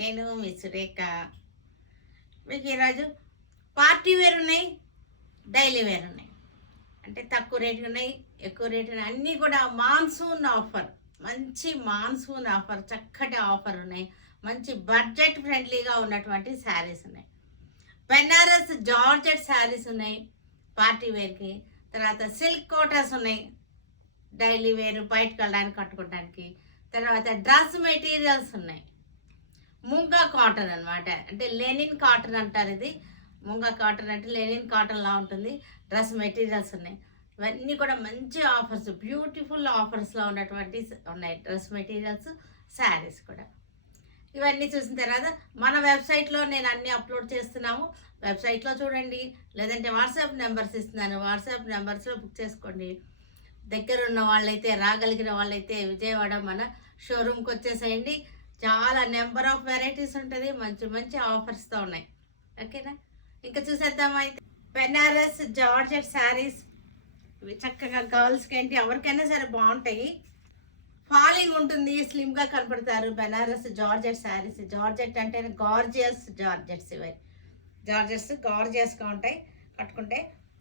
నేను మీ సురేఖ. మీకు ఈరోజు పార్టీ వేర్ ఉన్నాయి, డైలీ వేర్ ఉన్నాయి. అంటే తక్కువ రేటు ఉన్నాయి, ఎక్కువ రేటు ఉన్నాయి, అన్నీ కూడా మాన్సూన్ ఆఫర్. మంచి మాన్సూన్ ఆఫర్, చక్కటి ఆఫర్ ఉన్నాయి. మంచి బడ్జెట్ ఫ్రెండ్లీగా ఉన్నటువంటి శారీస్ ఉన్నాయి. బెనారస్ జార్జెట్ శారీస్ ఉన్నాయి పార్టీ వేర్కి. తర్వాత సిల్క్ కోటాస్ ఉన్నాయి డైలీ వేర్, బయటకు వెళ్ళడానికి కట్టుకోవడానికి. తర్వాత డ్రెస్ మెటీరియల్స్ ఉన్నాయి. ముంగా కాటన్ అనమాట, అంటే లెనిన్ కాటన్ అంటారు. ఇది ముంగా కాటన్ అంటే లెనిన్ కాటన్ లా ఉంటుంది. డ్రెస్ మెటీరియల్స్ ఉన్నాయి. ఇవన్నీ కూడా మంచి ఆఫర్స్, బ్యూటిఫుల్ ఆఫర్స్లో ఉన్నటువంటి ఉన్నాయి డ్రెస్ మెటీరియల్స్, శారీస్ కూడా. ఇవన్నీ చూసిన తర్వాత మన వెబ్సైట్లో నేను అన్నీ అప్లోడ్ చేస్తున్నాము. వెబ్సైట్లో చూడండి, లేదంటే వాట్సాప్ నెంబర్స్ ఇస్తున్నాను. వాట్సాప్ నెంబర్స్లో బుక్ చేసుకోండి. దగ్గర ఉన్న వాళ్ళైతే, రాగలిగిన వాళ్ళైతే విజయవాడ మన షోరూమ్కి వచ్చేసేయండి. చాలా నెంబర్ ఆఫ్ వెరైటీస్ ఉంటుంది, మంచి మంచి ఆఫర్స్తో ఉన్నాయి. ఓకేనా, ఇంకా చూసేద్దామా అయితే. బెనారస్ జార్జెట్ శారీస్, ఇవి చక్కగా గర్ల్స్కి ఏంటి ఎవరికైనా సరే బాగుంటాయి. ఫాలింగ్ ఉంటుంది, స్లిమ్గా కనపడతారు. బెనారస్ జార్జెట్ శారీస్. జార్జెట్ అంటే గార్జియస్ జార్జెట్స్. ఇవి జార్జెట్స్ గార్జియస్గా ఉంటాయి. కట్టుకుంటే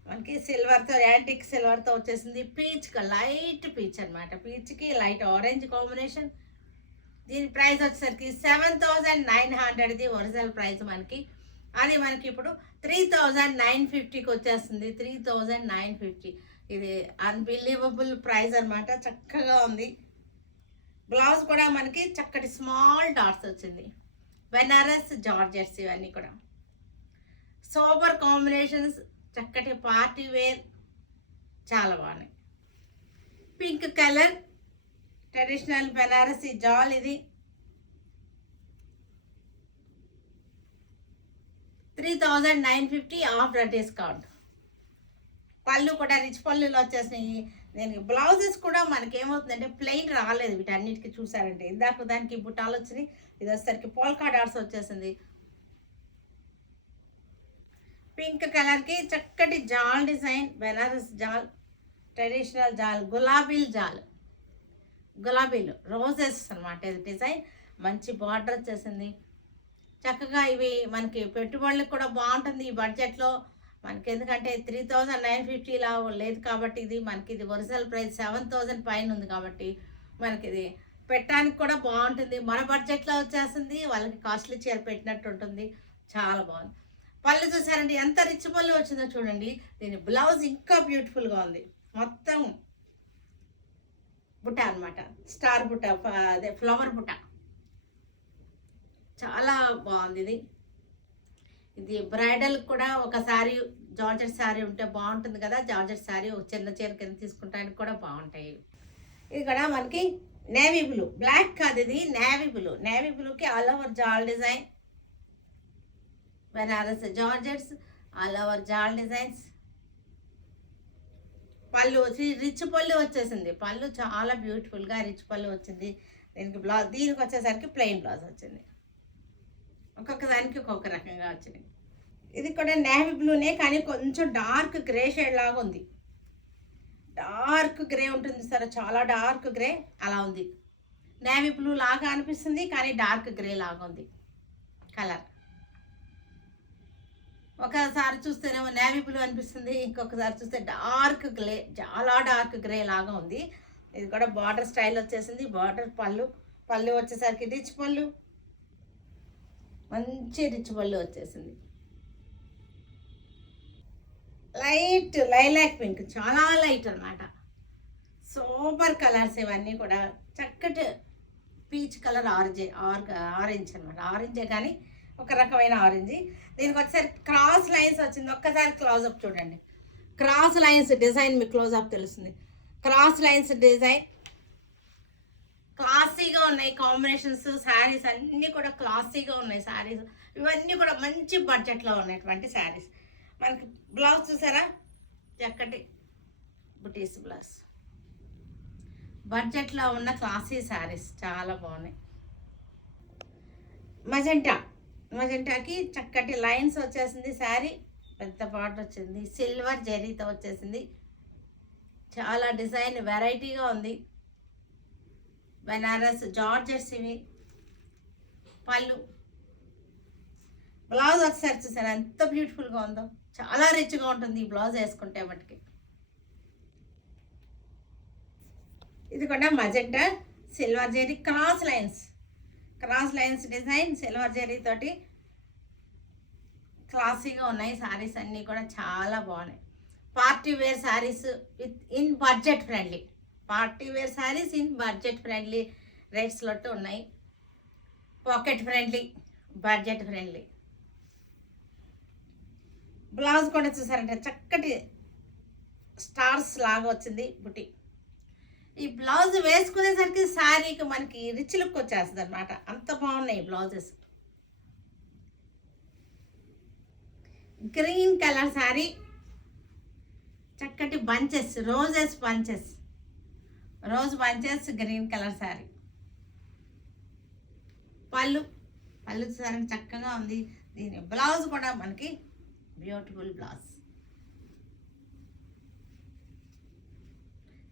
మనకి సిల్వర్తో, యాంటిక్ సిల్వర్తో వచ్చేసింది. పీచ్, లైట్ పీచ్ అనమాట. పీచ్కి లైట్ ఆరెంజ్ కాంబినేషన్. దీని ప్రైస్ వచ్చేసరికి 7,900. ఒరిజినల్ ప్రైస్ మనకి. అది మనకి ఇప్పుడు 3,950కి వచ్చేస్తుంది. 3,950. ఇది అన్బిలీవబుల్ ప్రైస్ అనమాట. చక్కగా ఉంది. బ్లౌజ్ కూడా మనకి చక్కటి స్మాల్ డాట్స్ వచ్చింది. బెనారస్ జార్జెట్స్ ఇవన్నీ కూడా సూపర్ కాంబినేషన్స్. చక్కటి పార్టీ వేర్, చాలా బాగున్నాయి. పింక్ కలర్ ట్రెడిషనల్ బెనారసీ జాల్. ఇది 3,950 ఆఫ్టర్ డిస్కౌంట్. పళ్ళు కూడా రిచ్ పళ్ళులో వచ్చేసినాయి. నేను బ్లౌజెస్ కూడా మనకేమవుతుందంటే ప్లెయిన్ రాలేదు వీటన్నిటికీ. చూసారంటే ఇందాక దానికి బుట్టాలు వచ్చినాయి, ఇది వచ్చేసరికి పోల్కా డాట్స్ వచ్చేసింది. పింక్ కలర్కి చక్కటి జాల్ డిజైన్, బెనారస్ జాల్, ట్రెడిషనల్ జాల్, గులాబీలు జాల్, గులాబీలు రోజెస్ అనమాట. ఇది డిజైన్ మంచి బార్డర్ వచ్చేసింది. చక్కగా ఇవి మనకి పెట్టుబడులకు కూడా బాగుంటుంది ఈ బడ్జెట్లో మనకి. ఎందుకంటే 3,950లా లేదు కాబట్టి ఇది మనకి. ఇది ఒరిజినల్ ప్రైస్ 7,000 పైన ఉంది కాబట్టి మనకి ఇది పెట్టడానికి కూడా బాగుంటుంది. మన బడ్జెట్లో వచ్చేస్తుంది. వాళ్ళకి కాస్ట్లీ చీర పెట్టినట్టు ఉంటుంది. చాలా బాగుంది. పళ్ళు చూసారంటే ఎంత రిచ్ పళ్ళు వచ్చిందో చూడండి. దీని బ్లౌజ్ ఇంకా బ్యూటిఫుల్గా ఉంది. మొత్తం బుట్ట అనమాట, స్టార్ బుట్ట, అదే ఫ్లవర్ బుట్ట. చాలా బాగుంది ఇది. ఇది బ్రైడల్ కూడా ఒక శారీ, జార్జెట్ శారీ ఉంటే బాగుంటుంది కదా. జార్జెట్ శారీ ఒక చిన్న చీర కింద తీసుకుంటానికి కూడా బాగుంటాయి. ఇది కూడా మనకి నేవీ బ్లూ, బ్లాక్ కాదు ఇది నేవీ బ్లూ. నేవీ బ్లూకి all over jaal design. Banaras georgettes, all over jaal designs. పళ్ళు వచ్చి రిచ్ పళ్ళు వచ్చేసింది. పళ్ళు చాలా బ్యూటిఫుల్గా రిచ్ పళ్ళు వచ్చింది. దీనికి బ్లౌజ్, దీనికి వచ్చేసరికి ప్లెయిన్ బ్లౌజ్ వచ్చింది. ఒక్కొక్క దానికి ఒక్కొక్క రకంగా వచ్చింది. ఇది కూడా నేవీ బ్లూనే, కానీ కొంచెం డార్క్ గ్రే షేడ్ లాగా ఉంది. డార్క్ గ్రే ఉంటుంది సరే, చాలా డార్క్ గ్రే అలా ఉంది. నేవీ బ్లూ లాగా అనిపిస్తుంది, కానీ డార్క్ గ్రే లాగా ఉంది కలర్. ఒకసారి చూస్తేనేమో నేవీ బ్లూ అనిపిస్తుంది, ఇంకొకసారి చూస్తే డార్క్ గ్రే, చాలా డార్క్ గ్రే లాగా ఉంది. ఇది కూడా బార్డర్ స్టైల్ వచ్చేసింది. బార్డర్ పళ్ళు వచ్చేసరికి రిచ్ పళ్ళు, మంచి రిచ్ పళ్ళు వచ్చేసింది. లైట్ లైలాక్ పింక్, చాలా లైట్ అనమాట. సూపర్ కలర్స్ ఇవన్నీ కూడా. చక్కటి పీచ్ కలర్, ఆరెంజ్ అనమాట. ఆరెంజే కానీ ఒక రకమైన ఆరెంజ్. దీనికి వచ్చేసరికి క్రాస్ లైన్స్ వచ్చింది. ఒక్కసారి క్లోజప్ చూడండి. క్రాస్ లైన్స్ డిజైన్ మీకు క్లోజప్ తెలుస్తుంది. క్రాస్ లైన్స్ డిజైన్ క్లాసీగా ఉన్నాయి. కాంబినేషన్స్, శారీస్ అన్నీ కూడా క్లాసీగా ఉన్నాయి శారీస్. ఇవన్నీ కూడా మంచి బడ్జెట్లో ఉన్నటువంటి శారీస్. మనకి బ్లౌజ్ చూసారా, చక్కటి బుటీస్ బ్లౌజ్. బడ్జెట్లో ఉన్న క్లాసీ శారీస్ చాలా బాగున్నాయి. మజెంటాకి చక్కటి లైన్స్ వచ్చేసింది. శారీ పెద్ద బార్డర్ వచ్చింది. సిల్వర్ జరీతో వచ్చేసింది. చాలా డిజైన్ వెరైటీగా ఉంది. బెనారస్ జార్జెట్స్ ఇవి. పళ్ళు బ్లౌజ్ ఒకసారి చూసారా ఎంత బ్యూటిఫుల్గా ఉందో, చాలా రిచ్గా ఉంటుంది ఈ బ్లౌజ్ వేసుకుంటే మటుకి. ఇది కూడా magenta silver zari cross lines design silver zari తోటి క్లాసీగా ఉన్నాయి. శారీస్ అన్నీ కూడా చాలా బాగున్నాయి. Party wear saris in budget friendly, రేట్స్లో ఉన్నాయి. Pocket friendly, budget friendly. Blouse కూడా చూసారంటే చక్కటి స్టార్స్ లాగా వచ్చింది బుట్టి. ఈ బ్లౌజ్ వేసుకునేసరికి శారీకి మనకి రిచ్ లుక్ వచ్చేస్తుంది అనమాట, అంత బాగున్నాయి బ్లౌజెస్. గ్రీన్ కలర్ శారీ, చక్కటి bunches, rose bunches green colour sari. పళ్ళు చూసారంటే చక్కగా ఉంది. దీని బ్లౌజ్ కూడా మనకి బ్యూటిఫుల్ బ్లౌజ్.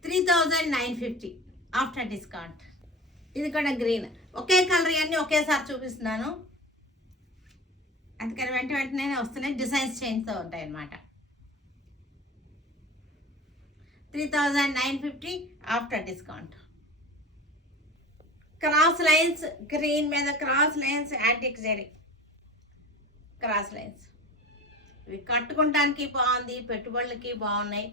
3950 after discount. ఇది కూడా గ్రీన్, ఒకే కలర్ అన్నీ ఒకేసారి చూపిస్తున్నాను, అందుకని వెంటనే వస్తున్నాయి. డిజైన్స్ చేంజ్తో ఉంటాయి అన్నమాట. 3950 after discount. Cross lines, green మీద cross lines, antique zari cross lines. ఇవి కట్టుకుంటానికి బాగుంది, పెట్టుబడులకి బాగున్నాయి.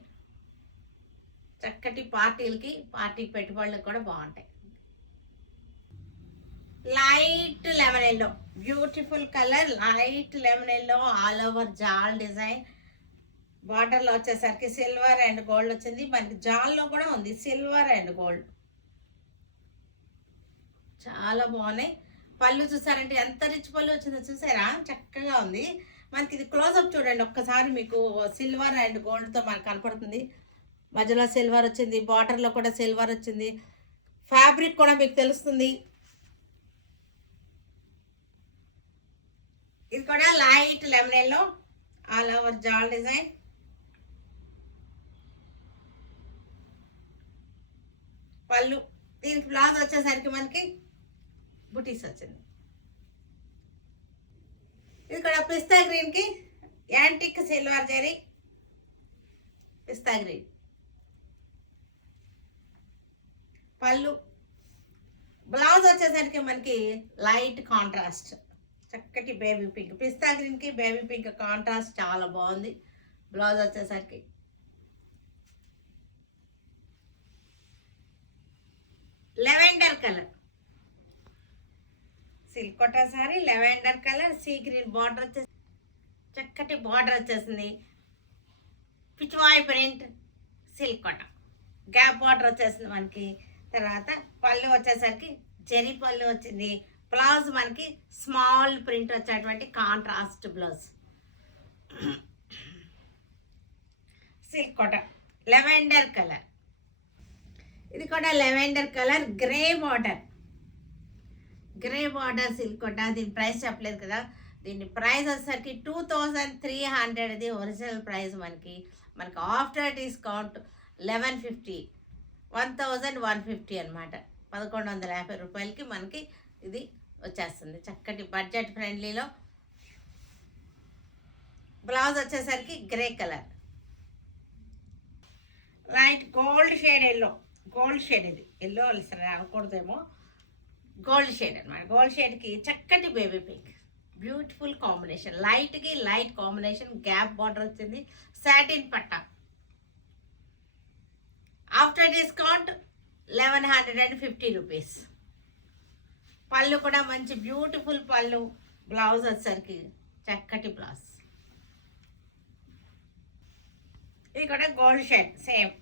చక్కటి పార్టీ పెట్టుబడులకు కూడా బాగుంటాయి. Light lemon yellow, beautiful colour, light lemon yellow, all over jaal design. బార్డర్లో వచ్చేసరికి సిల్వర్ అండ్ గోల్డ్ వచ్చింది. మనకి జాల్లో కూడా ఉంది సిల్వర్ అండ్ గోల్డ్, చాలా బాగున్నాయి. పళ్ళు చూసారంటే ఎంత రిచ్ పళ్ళు వచ్చిందో చూసారా, చక్కగా ఉంది. మనకి ఇది క్లోజప్ చూడండి ఒక్కసారి, మీకు సిల్వర్ అండ్ గోల్డ్తో మనకు కనపడుతుంది. మధ్యలో సిల్వర్ వచ్చింది, బార్డర్లో కూడా సిల్వర్ వచ్చింది. ఫ్యాబ్రిక్ కూడా మీకు తెలుస్తుంది. ఇది కూడా light lemon yellow, all over jaal design. పళ్ళు, దీనికి బ్లౌజ్ వచ్చేసరికి మనకి బుటీస్ వచ్చింది. ఇది కూడా పిస్తా గ్రీన్కి antique silver zari, pista green. పళ్ళు, బ్లౌజ్ వచ్చేసరికి మనకి లైట్ కాంట్రాస్ట్, చక్కటి బేబీ పింక్. పిస్తా గ్రీన్కి బేబీ పింక్ కాంట్రాస్ట్ చాలా బాగుంది. బ్లౌజ్ వచ్చేసరికి lavender colour, silk Kota sari, lavender colour, sea green border వచ్చేసి చక్కటి బార్డర్ వచ్చేసింది. Pichwai print silk Kota, gap border వచ్చేసింది మనకి. తర్వాత పళ్ళు వచ్చేసరికి జెరీ పళ్ళు వచ్చింది. బ్లౌజ్ మనకి స్మాల్ ప్రింట్ వచ్చేటువంటి contrast blouse. Silk Kota lavender colour, ఇది కూడా lavender colour, grey border silk Kota. దీని ప్రైస్ చెప్పలేదు కదా, దీని ప్రైస్ వచ్చేసరికి 2300. ఒరిజినల్ ప్రైస్ మనకి ఆఫ్టర్ డిస్కౌంట్ 1150, 1150 అనమాట. 1150 రూపాయలకి మనకి ఇది వచ్చేస్తుంది. చక్కటి బడ్జెట్ ఫ్రెండ్లీలో. బ్లౌజ్ వచ్చేసరికి grey colour, light gold shade yellow, ఇది ఎల్లో సరే అనకూడదేమో, గోల్డ్ షేడ్ అనమాట. గోల్డ్ షేడ్కి చక్కటి బేబీ పింక్, బ్యూటిఫుల్ కాంబినేషన్. లైట్కి లైట్ కాంబినేషన్, గ్యాప్ బార్డర్ వచ్చింది, సాటిన్ పట్టా. After discount 1150 rupees. పళ్ళు కూడా మంచి బ్యూటిఫుల్ పళ్ళు. బ్లౌజ్ వచ్చేసరికి చక్కటి బ్లౌజ్. ఇది కూడా గోల్డ్ షేడ్, సేమ్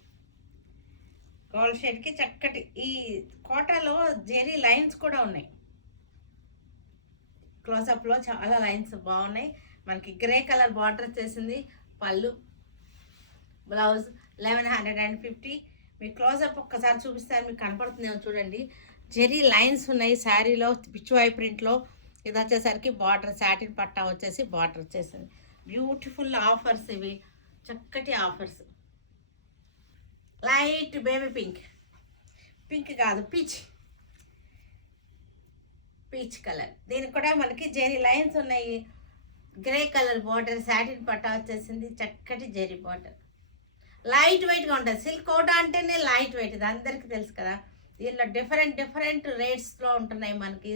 గోల్డ్ షేడ్కి చక్కటి. ఈ కోటాలో జెరీ లైన్స్ కూడా ఉన్నాయి, క్లోజప్లో చాలా లైన్స్ బాగున్నాయి. మనకి గ్రే కలర్ బార్డర్ వచ్చేసింది. పళ్ళు, బ్లౌజ్ 1150. మీకు క్లోజప్ ఒక్కసారి చూపిస్తాను, మీకు కనపడుతుందేమో చూడండి. జెరీ లైన్స్ ఉన్నాయి శారీలో, పిచ్వాయ్ ప్రింట్లో. ఇది వచ్చేసరికి బార్డర్, సాటిన్ పట్టా వచ్చేసి బార్డర్ వచ్చేసింది. బ్యూటిఫుల్ ఆఫర్స్ ఇవి, చక్కటి ఆఫర్స్. లైట్ బేబీ పింక్ కాదు, పీచ్ కలర్. దీనికి కూడా మనకి జెరీ లైన్స్ ఉన్నాయి. గ్రే కలర్ బార్డర్, సాటిన్ పట్టా వచ్చేసింది, చక్కటి జెరీ బార్డర్. లైట్ వెయిట్గా ఉంటుంది. సిల్క్ కోటా అంటేనే లైట్ వెయిట్, ఇది అందరికీ తెలుసు కదా. దీనిలో డిఫరెంట్ డిఫరెంట్ రేట్స్లో ఉంటున్నాయి మనకి.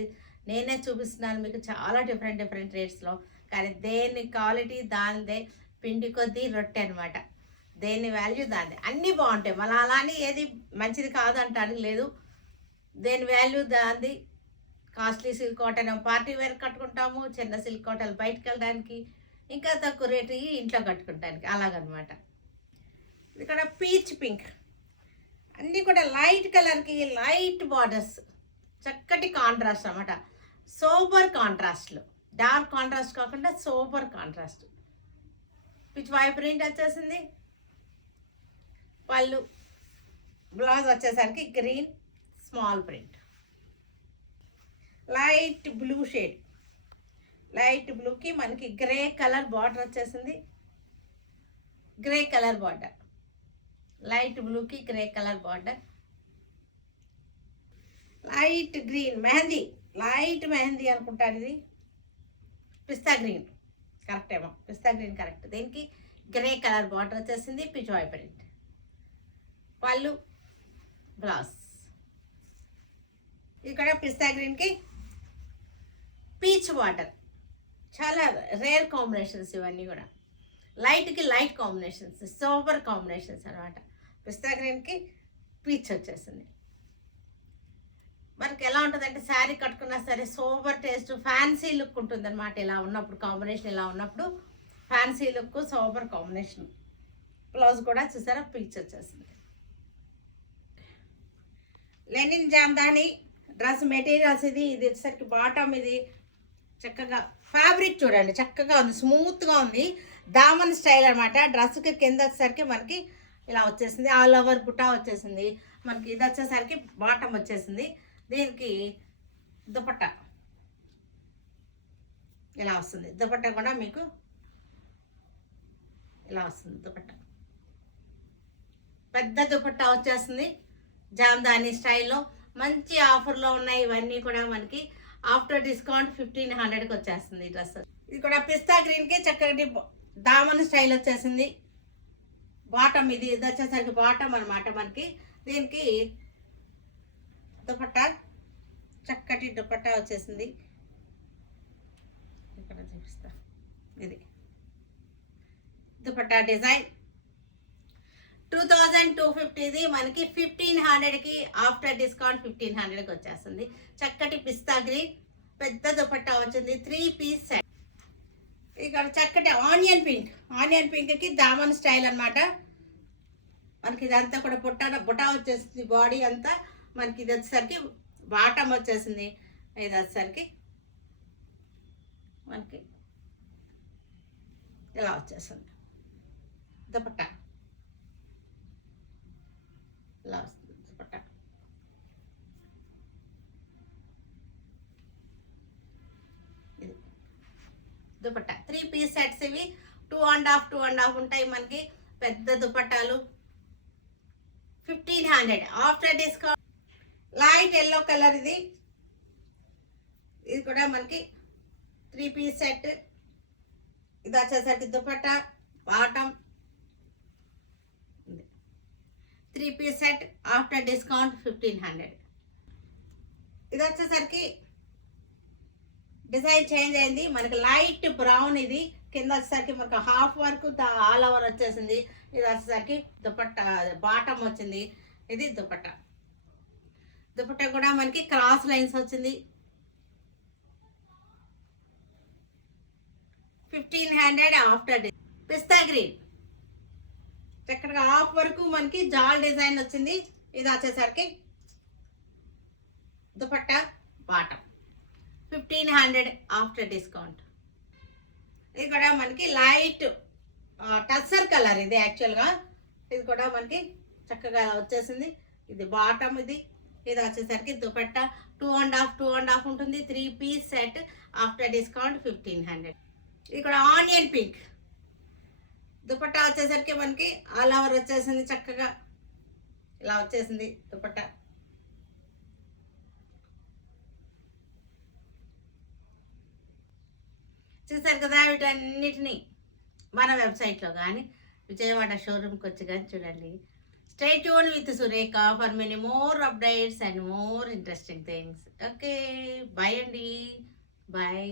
నేనే చూపిస్తున్నాను మీకు చాలా డిఫరెంట్ డిఫరెంట్ రేట్స్లో. కానీ దేని క్వాలిటీ దానిదే, పిండి కొద్దీ రొట్టె అనమాట. దేని వాల్యూ దానిదే. అన్నీ బాగుంటాయి, మళ్ళీ అలానే ఏది మంచిది కాదంటానికి లేదు. దేని వాల్యూ దాంది. Costly silk cotton party wear కట్టుకుంటాము, చిన్న సిల్క్ కాటన్ బయటకు వెళ్ళడానికి, ఇంకా తక్కువ రేటు ఇంట్లో కట్టుకుంటానికి, అలాగనమాట. ఇక్కడ పీచ్ పింక్, అన్నీ కూడా లైట్ కలర్కి లైట్ బార్డర్స్, చక్కటి కాంట్రాస్ట్ అన్నమాట. సోబర్ కాంట్రాస్ట్లు, డార్క్ కాంట్రాస్ట్ కాకుండా sober contrast. Pichwai print వచ్చేసింది. పళ్ళు, బ్లౌజ్ వచ్చేసరికి green small print. Light blue shade, light బ్లూకి మనకి గ్రే కలర్ బార్డర్ వచ్చేసింది. గ్రే కలర్ బార్డర్, లైట్ బ్లూకి grey colour border. Light green mehendi, light mehendi అనుకుంటారు, ఇది పిస్తా గ్రీన్ కరెక్ట్ ఏమో, పిస్తా గ్రీన్ కరెక్ట్. దీనికి గ్రే కలర్ బార్డర్ వచ్చేసింది, పిచ్వాయ్ ప్రింట్. పళ్ళు, బ్లౌజ్. ఇక్కడ పిస్తా గ్రీన్కి పీచ్ బార్డర్. చాలా రేర్ కాంబినేషన్స్ ఇవన్నీ కూడా, లైట్కి లైట్ కాంబినేషన్స్, సోబర్ కాంబినేషన్స్ అనమాట. పిస్తా గ్రీన్కి పీచ్ వచ్చేసింది. మనకి ఎలా ఉంటుందంటే శారీ కట్టుకున్నా సరే సోబర్ టేస్ట్, ఫ్యాన్సీ లుక్ ఉంటుంది అనమాట. ఇలా ఉన్నప్పుడు కాంబినేషన్, ఇలా ఉన్నప్పుడు fancy look, sober combination. Blouse కూడా చూసారా పీచ్ వచ్చేసింది. లెనిన్ జామ్దాని డ్రెస్ మెటీరియల్స్ ఇది వచ్చేసరికి బాటమ్. ఇది చక్కగా ఫ్యాబ్రిక్ చూడండి, చక్కగా ఉంది, స్మూత్గా ఉంది. దామన్ స్టైల్ అనమాట. డ్రెస్కి కింద వచ్చేసరికి మనకి ఇలా వచ్చేసింది, ఆల్ ఓవర్ బుటా వచ్చేసింది మనకి. ఇది వచ్చేసరికి బాటమ్ వచ్చేసింది. దీనికి దుపట్టా ఇలా వస్తుంది. దుపట్టా కూడా మీకు ఇలా వస్తుంది. దుపట్టా పెద్ద దుపట్టా వచ్చేస్తుంది, జామ్దాని స్టైల్లో. మంచి ఆఫర్లో ఉన్నాయి ఇవన్నీ కూడా మనకి. ఆఫ్టర్ డిస్కౌంట్ 1500కి వచ్చేస్తుంది ఈ డ్రెస్. ఇది కూడా పిస్తా గ్రీన్కి చక్కటి దామన్ స్టైల్ వచ్చేసింది. బాటమ్, ఇది వచ్చేసరికి బాటమ్ అనమాట మనకి. దీనికి దుపట్టా, చక్కటి దుపట్టా వచ్చేసింది. ఇక్కడ చూపిస్తా, ఇది దుపట్టా డిజైన్. 2250 మనకి 1500కి ఆఫ్టర్ డిస్కౌంట్ 1500కి వచ్చేస్తుంది. చక్కటి పిస్తా గ్రీన్ పెద్ద దుపట్టా వచ్చింది, 3 పీస్ సెట్. ఇక్కడ చక్కటి ఆనియన్ పింక్, ఆనియన్ పింక్కి దామన్ స్టైల్ అనమాట మనకి. ఇదంతా కూడా బుటా వచ్చేసింది, బాడీ అంతా మనకి. ఇది వచ్చేసరికి బాటమ్ వచ్చేసింది. ఇది వచ్చేసరికి మనకి ఇలా వచ్చేసింది దుపట్టా, ఇలా వస్తుంది దుపట్టా. ఇది దుపట్టా 3 పీస్ సెట్స్. ఇవి 2.5 ఉంటాయి మనకి. పెద్ద దుపట్టాలు 1500 after discount. Light yellow colour, ఇది కూడా మనకి 3 పీస్ సెట్. ఇది వచ్చేసరికి dupatta, bottom, 3 piece set after discount 1500. ఇది వచ్చేసరికి డిజైన్ చేంజ్ అయింది మనకి. లైట్ బ్రౌన్, ఇది కింద వచ్చేసరికి మనకు హాఫ్ వర్క్ ఆల్ ఓవర్ వచ్చేసింది. ఇది వచ్చేసరికి దుపట్టా, బాటమ్ వచ్చింది. ఇది దుపట్టా. దుపట్టా కూడా మనకి క్రాస్ లైన్స్ వచ్చింది. 1500 ఆఫ్టర్ పిస్తా గ్రీన్. చక్కగా హాఫ్ వరకు మనకి జాల్ డిజైన్ వచ్చింది. ఇది వచ్చేసరికి దుపట్టా, బాటమ్ 1500 ఆఫ్టర్ డిస్కౌంట్. ఇది కూడా మనకి లైట్ టస్సర్ కలర్, ఇది యాక్చువల్గా. ఇది కూడా మనకి చక్కగా వచ్చేసింది. ఇది బాటమ్, ఇది వచ్చేసరికి దుపట్టా 2.5 ఉంటుంది. 3 పీస్ సెట్ ఆఫ్టర్ డిస్కౌంట్ 1500. ఇది కూడా ఆనియన్ పింక్. దుపట్టా వచ్చేసరికి మనకి ఆల్ ఓవర్ వచ్చేసింది, చక్కగా ఇలా వచ్చేసింది దుపట్టా. చూసారు కదా వీటన్నిటిని మన వెబ్సైట్లో కానీ విజయవాడ షోరూమ్కి వచ్చి కానీ చూడండి. Stay tune with Surekha for many more updates and more interesting things. Okay, bye అండి, బాయ్.